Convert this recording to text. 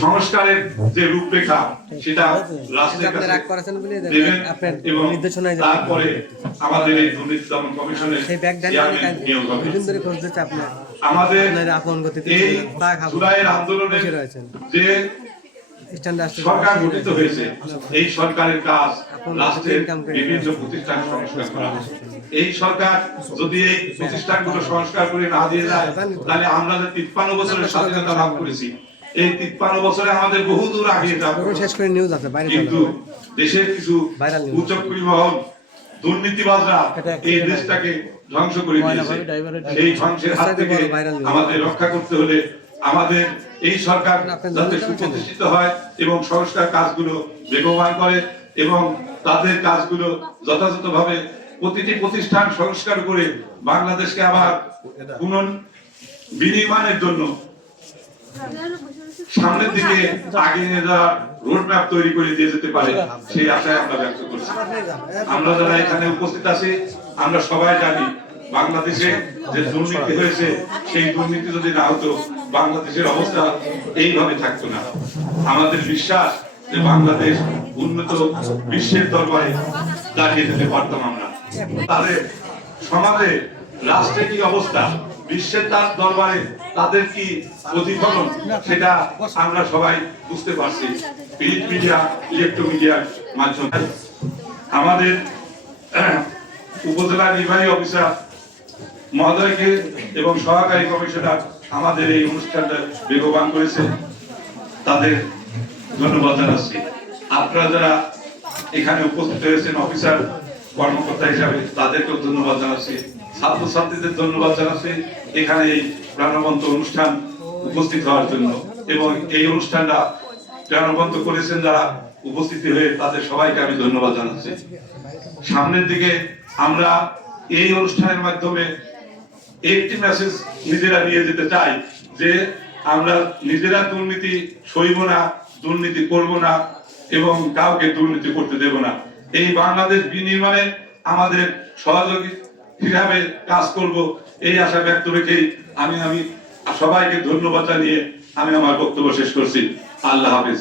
সংস্কারের যে রূপরেখা সেটা এবং। তারপরে আমাদের এই দুর্নীতি দমন কমিশনের নিয়োগ হবে। আমাদের এই জুলাইয়ের আন্দোলনে যে সরকার গঠিত হয়েছে। এই সরকারের কাজ রাষ্ট্রের বিভিন্ন প্রতিষ্ঠান সংস্কার করা এই সরকার যদি এই প্রতিষ্ঠানগুলো সংস্কার করে না দিয়ে যায় তাহলে আমরা যে তিপ্পান্ন বছরের স্বাধীনতা লাভ করেছি এই তিপ্পান্ন বছরে আমাদের বহু দূর আগিয়ে যাব। কিন্তু দেশের কিছু. উচ্চকুলি মহল দুর্নীতিবাজরা এই দেশটাকে ধ্বংস করে দিয়েছে। সেই ধ্বংসের হাত থেকে। আমাদের রক্ষা করতে হলে আমাদের এই সরকার যাতে সুপ্রতিষ্ঠিত হয় এবং সংস্কার কাজগুলো বেগবান করে এবং তাদের কাজগুলো যথাযথভাবে প্রতিটি প্রতিষ্ঠান সংস্কার করে বাংলাদেশকে আবার পুনঃ বিনির্মাণের জন্য সামনের দিকে আগিয়ে নিয়ে যাওয়ার রোড ম্যাপ তৈরি করে দিয়ে যেতে পারে সেই আশায় আমরা ব্যক্ত করছি। আমরা যারা এখানে উপস্থিত আছি আমরা সবাই জানি বাংলাদেশে যে দুর্নীতি হয়েছে, সেই দুর্নীতি যদি না হতো, বাংলাদেশের অবস্থা এইভাবে থাকতো না। আমাদের বিশ্বাস যে বাংলাদেশ উন্নত বিশ্বের দরবারে দাঁড়িয়ে যেতে পারতাম আমরা। তাদের সমাজে রাষ্ট্রের কি অবস্থা? বিশ্বের তার দরবারে তাদের কি প্রতিফলন? সেটা আমরা সবাই বুঝতে পারছি। প্রিন্ট মিডিয়া ইলেকট্রো মিডিয়ার মাধ্যমে। আমাদের উপজেলা নির্বাহী অফিসার মহোদয়কে এবং সহকারী কমিশনার আমাদের এই অনুষ্ঠানটা বেগবান করেছে। তাদের ধন্যবাদ জানাচ্ছি। আপনারা যারা এখানে উপস্থিত হয়েছেন, অফিসার, কর্মকর্তা হিসাবে, তাদেরকেও ধন্যবাদ জানাচ্ছি। ছাত্রছাত্রীদের ধন্যবাদ জানাচ্ছি এখানে এই প্রাণবন্ত অনুষ্ঠান উপস্থিত হওয়ার জন্য। এবং এই অনুষ্ঠানটা প্রাণবন্ত করেছেন যারা উপস্থিতি হয়ে তাদের সবাইকে আমি ধন্যবাদ জানাচ্ছি। সামনের দিকে আমরা এই অনুষ্ঠানের মাধ্যমে একটি মেসেজ নিজেরা নিয়ে যেতে চাই যে আমরা নিজেরা দুর্নীতি সইব না, দুর্নীতি করব না এবং কাউকে দুর্নীতি করতে দেব না। এই বাংলাদেশ বিনির্মাণে আমাদের সহযোগী হিসাবে কাজ করব এই আশা ব্যক্ত রেখেই আমি আমি সবাইকে ধন্যবাদ জানিয়ে আমি আমার বক্তব্য শেষ করছি। আল্লাহ হাফিজ।